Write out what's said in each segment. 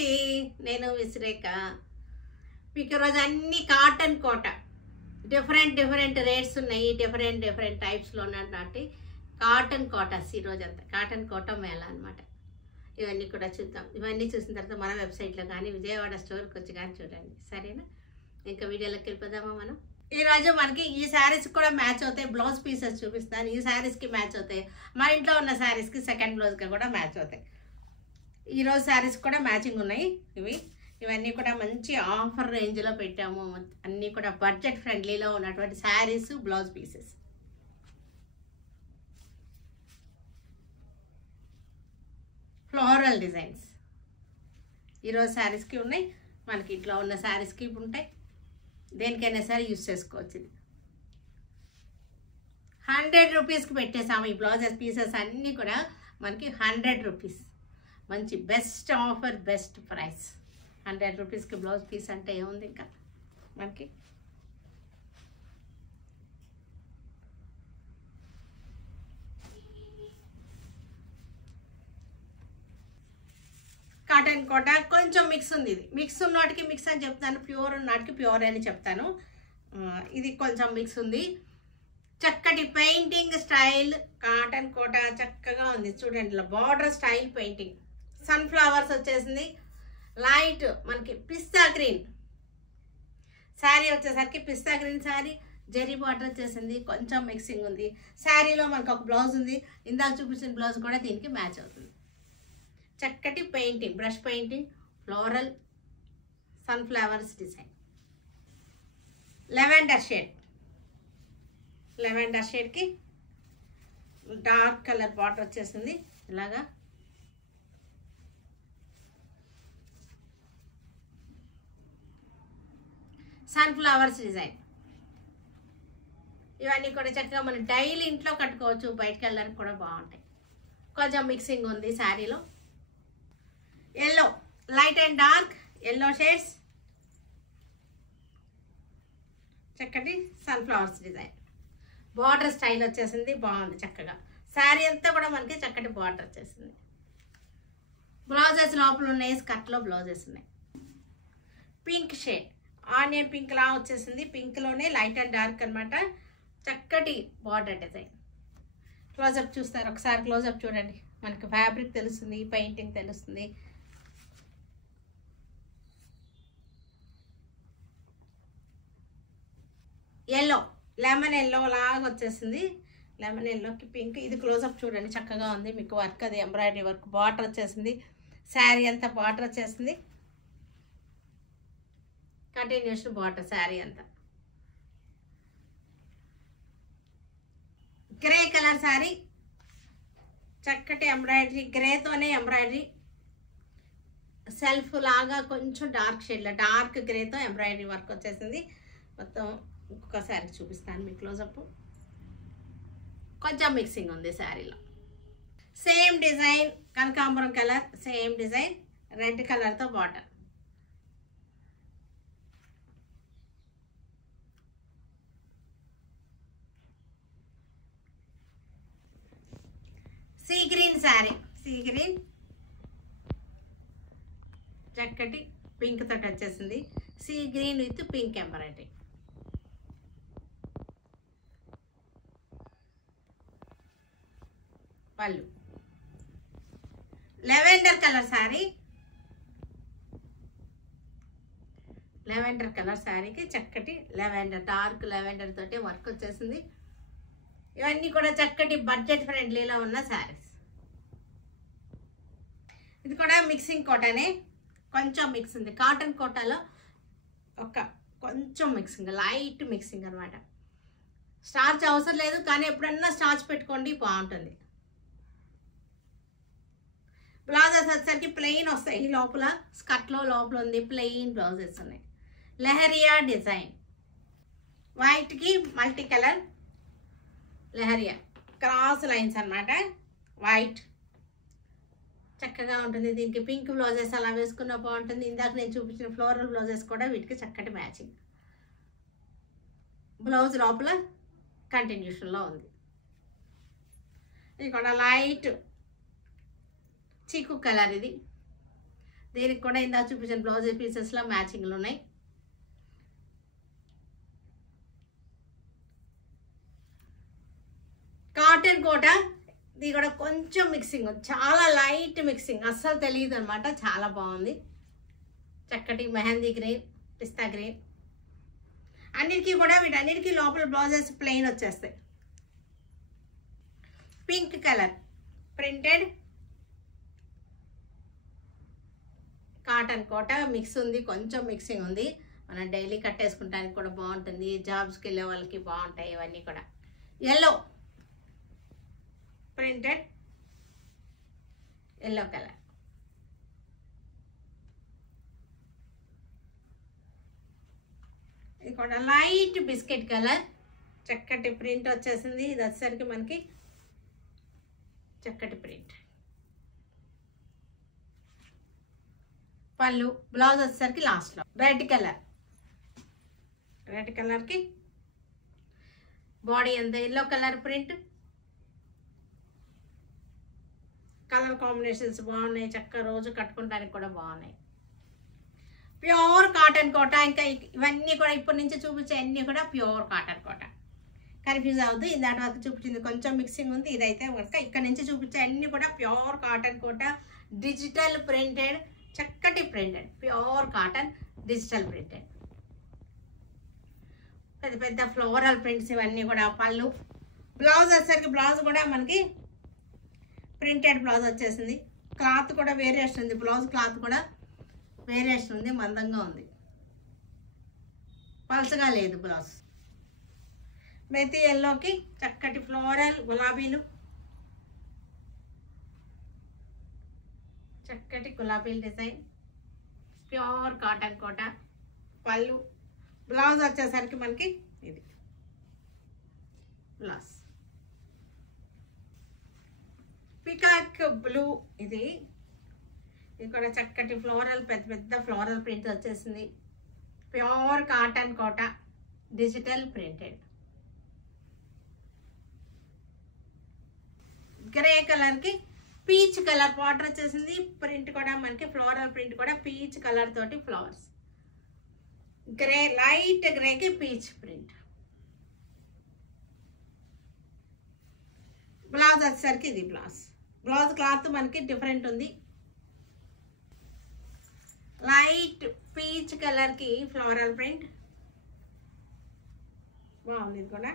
అండి, నేను విశ్రేఖ. మీకు ఈరోజు అన్ని కాటన్ కోట డిఫరెంట్ రేట్స్ ఉన్నాయి. డిఫరెంట్ టైప్స్లో ఉన్నటువంటి కాటన్ కోటాస్ ఈరోజు అంతా కాటన్ కోట మేళ అనమాట. ఇవన్నీ కూడా చూద్దాం. ఇవన్నీ చూసిన తర్వాత మన వెబ్సైట్లో కానీ విజయవాడ స్టోర్కి వచ్చి కానీ చూడండి, సరేనా? ఇంకా వీడియోలోకి వెళ్ళిపోదామా మనం. ఈరోజు మనకి ఈ శారీస్ కూడా మ్యాచ్ అవుతాయి. బ్లౌజ్ పీసెస్ చూపిస్తాను. ఈ శారీస్కి మ్యాచ్ అవుతాయి. మన ఇంట్లో ఉన్న శారీస్కి సెకండ్ బ్లౌజ్కి కూడా మ్యాచ్ అవుతాయి. ఈరోజు శారీస్ కూడా మ్యాచింగ్ ఉన్నాయి. ఇవన్నీ కూడా మంచి ఆఫర్ రేంజ్లో పెట్టాము. అన్నీ కూడా బడ్జెట్ ఫ్రెండ్లీలో ఉన్నటువంటి saris, blouse pieces. Floral designs ఈరోజు శారీస్కి ఉన్నాయి. మనకి ఇంట్లో ఉన్న శారీస్కి ఉంటాయి. దేనికైనా సరే యూజ్ చేసుకోవచ్చు. ఇది 100 రూపీస్కి పెట్టేసాము. ఈ బ్లౌజెస్ పీసెస్ అన్నీ కూడా మనకి 100 రూపీస్. మంచి బెస్ట్ ఆఫర్, బెస్ట్ ప్రైస్. 100 రూపీస్కి బ్లౌజ్ పీస్ అంటే ఏముంది ఇంకా మనకి. కాటన్ కోట కొంచెం మిక్స్ ఉంది. ఇది మిక్స్ ఉన్నవాటికి మిక్స్ అని చెప్తాను, ప్యూర్ ఉన్నవాటికి ప్యూర్ అని చెప్తాను. ఇది కొంచెం మిక్స్ ఉంది. చక్కటి పెయింటింగ్ స్టైల్ కాటన్ కోట చక్కగా ఉంది. చూడండి, బార్డర్ స్టైల్ పెయింటింగ్. సన్ఫ్లవర్స్ వచ్చేసింది. లైట్ మనకి పిస్తా గ్రీన్ శారీ వచ్చేసరికి పిస్తా గ్రీన్ శారీ, జెరీ బార్డర్ వచ్చేసింది. కొంచెం మిక్సింగ్ ఉంది. శారీలో మనకు ఒక బ్లౌజ్ ఉంది. ఇందాక చూపించిన బ్లౌజ్ కూడా దీనికి మ్యాచ్ అవుతుంది. చక్కటి painting, brush painting, floral, sunflowers design. Lavender షేడ్కి డార్క్ కలర్ బార్డర్ వచ్చేసింది. ఇలాగా సన్ఫ్లవర్స్ డిజైన్. ఇవన్నీ కూడా చక్కగా మనం డైలీ ఇంట్లో కట్టుకోవచ్చు. బయటకు వెళ్ళడానికి కూడా బాగుంటాయి. కొంచెం మిక్సింగ్ ఉంది శారీలో. Yellow, light and dark yellow shades. చక్కటి సన్ఫ్లవర్స్ డిజైన్. బార్డర్ స్టైల్ వచ్చేసింది. బాగుంది చక్కగా. శారీ అంతా కూడా మనకి చక్కటి బార్డర్ వచ్చేసింది. బ్లౌజెస్ లోపల ఉన్నాయి. స్కర్ట్లో బ్లౌజెస్ ఉన్నాయి. పింక్ షేడ్, ఆనియన్ పింక్ లా వచ్చేసింది. పింక్లోనే లైట్ అండ్ డార్క్ అనమాట. చక్కటి బార్డర్ డిజైన్. క్లోజప్ చూస్తారు ఒకసారి. క్లోజప్ చూడండి, మనకి ఫ్యాబ్రిక్ తెలుస్తుంది, పెయింటింగ్ తెలుస్తుంది. ఎల్లో, లెమన్ ఎల్లో లాగా వచ్చేసింది. లెమన్ ఎల్లోకి పింక్. ఇది క్లోజప్ చూడండి, చక్కగా ఉంది. మీకు వర్క్ అది ఎంబ్రాయిడరీ వర్క్. బార్డర్ వచ్చేసింది. శారీ అంతా బార్డర్ వచ్చేసింది. కంటిన్యూషన్ బార్డర్ శారీ అంతా. గ్రే కలర్ శారీ, చక్కటి ఎంబ్రాయిడరీ, గ్రేతోనే ఎంబ్రాయిడరీ. సెల్ఫ్ లాగా కొంచెం డార్క్ షేడ్లో డార్క్ గ్రేతో ఎంబ్రాయిడరీ వర్క్ వచ్చేసింది. మొత్తం ఇంకొక శారీ చూపిస్తాను మీకు క్లోజప్. కొంచెం మిక్సింగ్ ఉంది శారీలో. సేమ్ డిజైన్, కనకాంబరం కలర్, సేమ్ డిజైన్, రెడ్ కలర్తో border. Sea green sari, sea green చక్కటి పింక్ తోటి వచ్చేసింది. Sea green with pink embroidery. పళ్ళు lavender colour sari. Lavender colour శారీకి చక్కటి లెవెండర్, డార్క్ లెవెండర్ తోటి వర్క్ వచ్చేసింది. ఇవన్నీ కూడా చక్కటి బడ్జెట్ ఫ్రెండ్లీలో ఉన్న శారీస్. ఇది కూడా మిక్సింగ్ కోటానే, కొంచెం మిక్స్ ఉంది. కాటన్ కోటాలో కొంచెం మిక్సింగ్, లైట్ మిక్సింగ్ అనమాట. స్టార్చ్ అవసరం లేదు, కానీ ఎప్పుడన్నా స్టార్చ్ పెట్టుకోండి, బాగుంటుంది. బ్లౌజెస్ వచ్చేసరికి ప్లెయిన్ వస్తాయి. లోపల స్కర్ట్లో లోపల ఉంది ప్లెయిన్ బ్లౌజెస్ ఉన్నాయి. లెహరియా డిజైన్, వైట్కి multi colour leheriya, cross lines అనమాట. వైట్ చక్కగా ఉంటుంది. దీనికి పింక్ బ్లౌజెస్ అలా వేసుకున్న బాగుంటుంది. ఇందాక నేను చూపించిన ఫ్లోరల్ బ్లౌజెస్ కూడా వీటికి చక్కటి మ్యాచింగ్. బ్లౌజ్ లోపల కంటిన్యూషన్లో ఉంది. ఇది కూడా లైట్ చీకు కలర్. ఇది దీనికి కూడా ఇందాక చూపించిన బ్లౌజ్ పీసెస్లో మ్యాచింగ్లు ఉన్నాయి. కాటన్ కోట, ఇది కూడా కొంచెం మిక్సింగ్, చాలా లైట్ మిక్సింగ్, అస్సలు తెలియదు అనమాట. చాలా బాగుంది. చక్కటి మెహందీ గ్రీన్, పిస్తా గ్రీన్, అన్నిటికీ కూడా వీటన్నిటికీ లోపల బ్లౌజెస్ ప్లెయిన్ వచ్చేస్తాయి. పింక్ కలర్ ప్రింటెడ్ కాటన్ కోట మిక్స్ ఉంది, కొంచెం మిక్సింగ్ ఉంది. మనం డైలీ కట్టేసుకుంటానికి కూడా బాగుంటుంది, జాబ్స్కి వెళ్ళే వాళ్ళకి బాగుంటాయి ఇవన్నీ కూడా. ఎల్లో ప్రింటెడ్ ఎల్లో కలర్, ఇది కూడా లైట్ బిస్కెట్ కలర్, చక్కటి ప్రింట్ వచ్చేసింది. ఇది వచ్చేసరికి మనకి చక్కటి ప్రింట్. పళ్ళు, బ్లౌజ్ వచ్చేసరికి లాస్ట్లో రెడ్ కలర్, రెడ్ కలర్కి బాడీ అంతా yellow colour print. Colour combinations బాగున్నాయి, చక్కగా రోజు కట్టుకోవడానికి కూడా బాగున్నాయి. ప్యూర్ కాటన్ కోట. ఇంకా ఇవన్నీ కూడా ఇప్పటి నుంచి చూపించే అన్నీ కూడా ప్యూర్ కాటన్ కోట. కన్ఫ్యూజ్ అవ్వద్దు, ఇందాటి వరకు చూపించింది కొంచెం మిక్సింగ్ ఉంది, ఇదైతే కనుక ఇక్కడ నుంచి చూపించే అన్నీ కూడా pure cotton Kota. Digital printed, చక్కటి printed, pure cotton digital printed, పెద్ద పెద్ద ఫ్లోరల్ ప్రింట్స్ ఇవన్నీ కూడా. పళ్ళు, బ్లౌజ్ వచ్చేసరికి బ్లౌజ్ కూడా మనకి ప్రింటెడ్ బ్లౌజ్ వచ్చేసింది. క్లాత్ కూడా వేరియేషన్ ఉంది, బ్లౌజ్ క్లాత్ కూడా వేరియేషన్ ఉంది, మందంగా ఉంది, పల్చగా లేదు బ్లౌజ్. మెతి ఎల్లోకి చక్కటి ఫ్లోరల్ గులాబీలు, చక్కటి గులాబీలు డిజైన్, ప్యూర్ కాటన్ కోట. పళ్ళు, బ్లౌజ్ వచ్చేసరికి మనకి ఇది బ్లౌజ్ పికాక్ బ్లూ. ఇది కూడా చక్కటి ఫ్లోరల్, పెద్ద పెద్ద ఫ్లోరల్ ప్రింట్ వచ్చేసింది. Pure cotton Kota digital printed. Grey కలర్కి పీచ్ కలర్ బార్డర్ వచ్చేసింది. ప్రింట్ కూడా మనకి ఫ్లోరల్ ప్రింట్ కూడా పీచ్ కలర్ తోటి ఫ్లవర్స్. గ్రే, లైట్ గ్రేకి పీచ్ ప్రింట్. బ్లౌజ్ వచ్చేసరికి ఇది బ్లౌజ్. బ్లౌజ్ క్లాత్ మనకి డిఫరెంట్ ఉంది. లైట్ పీచ్ కలర్కి ఫ్లోరల్ ప్రింట్ బాగుంది. ఇది కూడా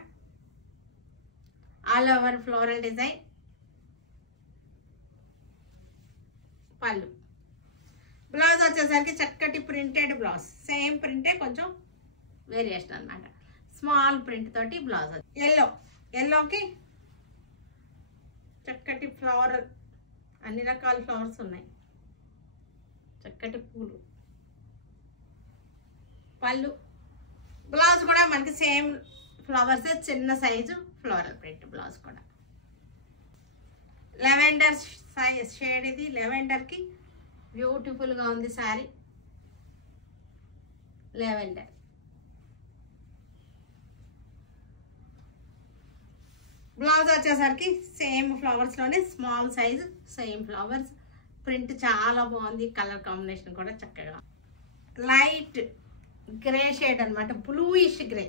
ఆల్ ఓవర్ ఫ్లోరల్ డిజైన్. పళ్ళు, బ్లౌజ్ వచ్చేసరికి చక్కటి ప్రింటెడ్ బ్లౌజ్, సేమ్ ప్రింటే కొంచెం వేరియేషన్ అన్నమాట. స్మాల్ ప్రింట్ తోటి బ్లౌజ్. ఎల్లో, ఎల్లోకి చక్కటి ఫ్లవర్, అన్ని రకాల ఫ్లవర్స్ ఉన్నాయి, చక్కటి పూలు. పళ్ళు, బ్లౌజ్ కూడా మనకి సేమ్ ఫ్లవర్స్, చిన్న సైజు ఫ్లోరల్ ప్రింట్ బ్లౌజ్ కూడా. లెవెండర్ షేడ్, ఇది లెవెండర్కి బ్యూటిఫుల్గా ఉంది శారీ. లెవెండర్, బ్లౌజ్ వచ్చేసరికి సేమ్ ఫ్లవర్స్లోనే small size, same flowers, print చాలా బాగుంది. కలర్ కాంబినేషన్ కూడా చక్కగా లైట్ గ్రే షేడ్ అనమాట, బ్లూయిష్ గ్రే,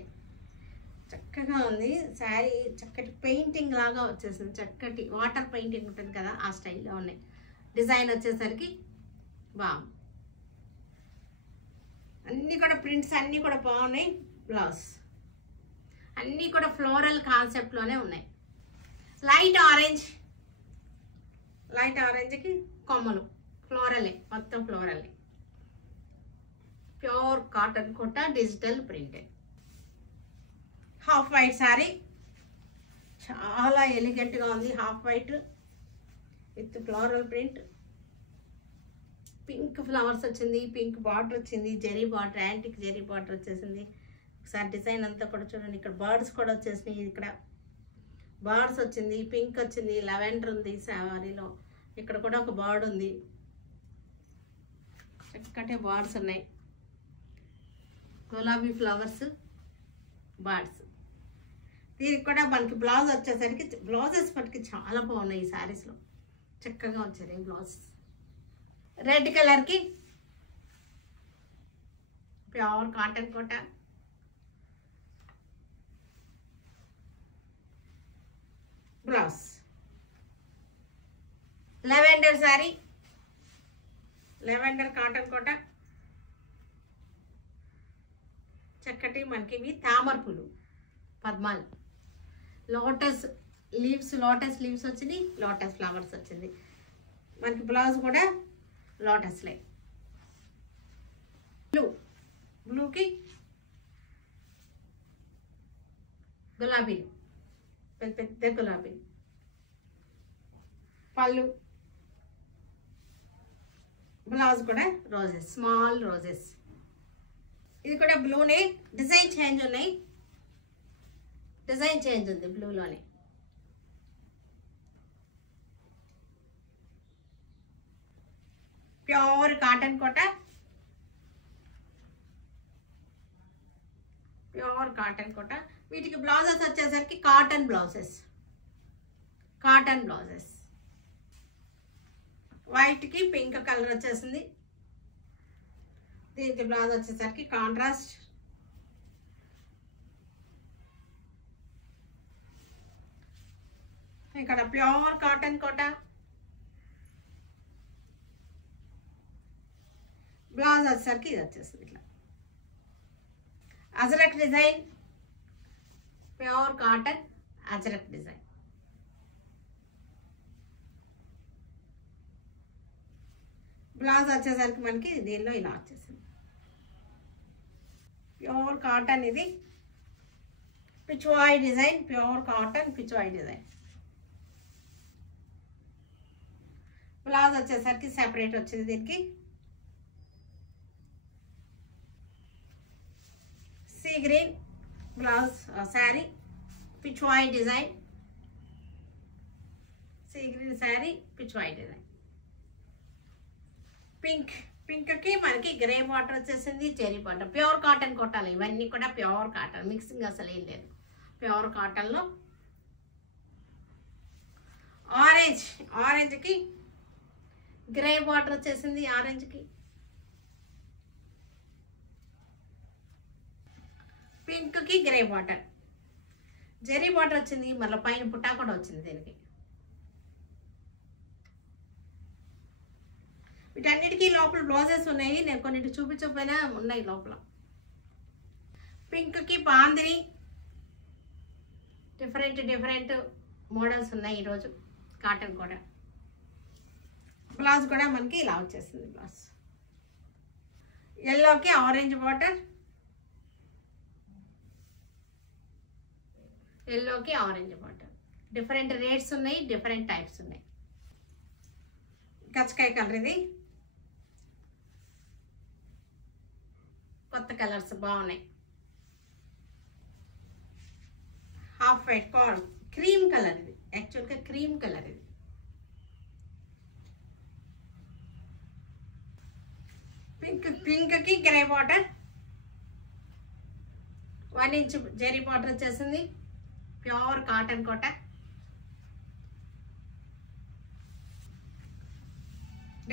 చక్కగా ఉంది శారీ. చక్కటి పెయింటింగ్ లాగా వచ్చేసింది, చక్కటి వాటర్ పెయింటింగ్ ఉంటుంది కదా ఆ స్టైల్లో ఉన్నాయి. డిజైన్ వచ్చేసరికి బాగుంది. అన్నీ కూడా ప్రింట్స్ అన్నీ కూడా బాగున్నాయి. బ్లౌజ్ అన్నీ కూడా ఫ్లోరల్ కాన్సెప్ట్లోనే ఉన్నాయి. లైట్ ఆరెంజ్, లైట్ ఆరెంజ్కి కొమ్మలు, ఫ్లోరలే, మొత్తం ఫ్లోరలే. Pure cotton Kota digital printed. Half white sari, చాలా ఎలిగెంట్గా ఉంది. Half white with floral print, pink flowers వచ్చింది, పింక్ బార్డర్ వచ్చింది, zari border, antique zari border వచ్చేసింది. ఒకసారి డిజైన్ అంతా కూడా చూడండి. ఇక్కడ బర్డ్స్ కూడా వచ్చేసినాయి, ఇక్కడ బర్డ్స్ వచ్చింది, పింక్ వచ్చింది, లెవెండర్ ఉంది శారీలో. ఇక్కడ కూడా ఒక బర్డ్ ఉంది, చక్కటి బర్డ్స్ ఉన్నాయి, గులాబీ ఫ్లవర్స్, బర్డ్స్. దీనికి కూడా మనకి బ్లౌజ్ వచ్చేసరికి, బ్లౌజెస్ మనకి చాలా బాగున్నాయి ఈ శారీస్లో, చక్కగా వచ్చాయి బ్లౌజ్. రెడ్ కలర్కి pure cotton Kota. Blouse lavender sari, lavender cotton Kota. చక్కటి మనకి ఇవి తామర పూలు పద్మాలు, లోటస్ లీవ్స్ వచ్చింది, లోటస్ ఫ్లవర్స్ వచ్చింది. మనకి బ్లౌజ్ కూడా లోటస్లే. బ్లూకి గులాబీలు, పెద్ద పెద్ద గులాబీలు. పళ్ళు, బ్లౌజ్ కూడా రోజెస్, స్మాల్ రోజెస్. ఇది కూడా బ్లూనే, డిజైన్ చేంజ్ ఉన్నాయి, డిజైన్ చేంజ్ ఉంది బ్లూలోనే. Pure cotton Kota, pure cotton Kota. వీటికి బ్లౌజెస్ వచ్చేసరికి కాటన్ బ్లౌజెస్, కాటన్ బ్లౌజెస్. వైట్కి పింక్ కలర్ వచ్చేసింది. దీనికి బ్లౌజ్ వచ్చేసరికి కాంట్రాస్ట్. ఇక్కడ ప్యూర్ కాటన్ కోట. బ్లౌజ్ వచ్చేసరికి ఇది వచ్చేసింది ఇట్లా Ajrak design, pure cotton Ajrak design. Blouse వచ్చేసరికి మనకి దీనిలో ఇలా వచ్చేసింది ప్యూర్ కాటన్. ఇది Pichwai design, pure cotton Pichwai design. Blouse వచ్చేసరికి సెపరేట్ వచ్చింది. దీనికి sea green blouse sari, Pichwai design, sea green sari, Pichwai design. పింక్కి మనకి గ్రే బార్డర్ వచ్చేసింది, చెరీ బార్డర్. ప్యూర్ కాటన్ కొట్టాలి, ఇవన్నీ కూడా ప్యూర్ కాటన్, మిక్సింగ్ అసలు ఏం లేదు. ప్యూర్ కాటన్లో ఆరెంజ్కి గ్రే బార్డర్ వచ్చేసింది, ఆరెంజ్కి. పింక్కి గ్రే బార్డర్, జెరీ బార్డర్ వచ్చింది, మళ్ళీ పైన పుట్టా కూడా వచ్చింది దీనికి. వీటన్నిటికీ లోపల బ్లౌజెస్ ఉన్నాయి, నేను కొన్నిటి చూపించకపోయినా ఉన్నాయి లోపల. పింక్కి బాందిని, డిఫరెంట్ మోడల్స్ ఉన్నాయి ఈరోజు. కాటన్ కూడా. బ్లౌజ్ కూడా మనకి ఇలా వచ్చేసింది బ్లౌజ్. ఎల్లోకి ఆరెంజ్ బార్డర్, ఎల్లోకి ఆరెంజ్ బార్డర్. డిఫరెంట్ రేట్స్ ఉన్నాయి, డిఫరెంట్ టైప్స్ ఉన్నాయి. కచ్చకాయ కలర్ ఇది, కొత్త కలర్స్ బాగున్నాయి. హాఫ్ వైట్ క్రీమ్ కలర్, ఇది యాక్చువల్గా క్రీమ్ కలర్. ఇది పింక్కి grey border, 1 inch zari border వచ్చేసింది, pure cotton Kota.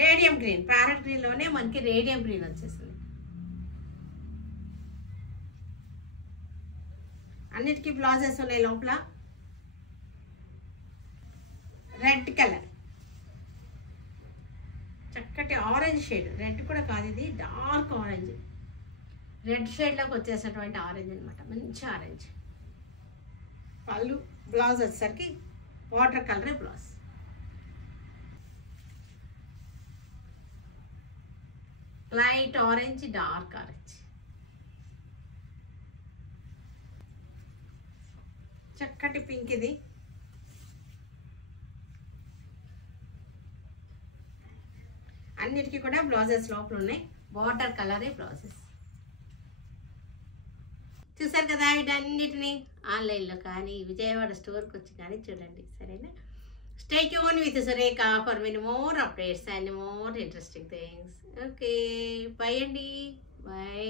Radium green, parrot గ్రీన్లోనే మనకి రేడియం గ్రీన్ వచ్చేసింది. అన్నిటికీ బ్లౌజెస్ ఉన్నాయి లోపల. రెడ్ కలర్, చక్కటి ఆరెంజ్ షేడ్, రెడ్ కూడా కాదు ఇది, డార్క్ ఆరెంజ్, రెడ్ షేడ్లోకి వచ్చేసినటువంటి ఆరెంజ్ అనమాట, మంచి ఆరెంజ్. పళ్ళు, బ్లౌజ్ వచ్చేసరికి వాటర్ కలరే blouse. Light orange, dark orange. చక్కటి పింక్ ఇది. అన్నిటికీ కూడా బ్లౌజెస్ లోపల ఉన్నాయి, వాటర్ కలరే బ్లౌజెస్. చూసారు కదా, వీటన్నిటిని ఆన్లైన్లో కానీ విజయవాడ స్టోర్కి వచ్చి కానీ చూడండి, సరేనా? Stay tune with Surekha for many more updates and more interesting things. Okay, by అండి, బై.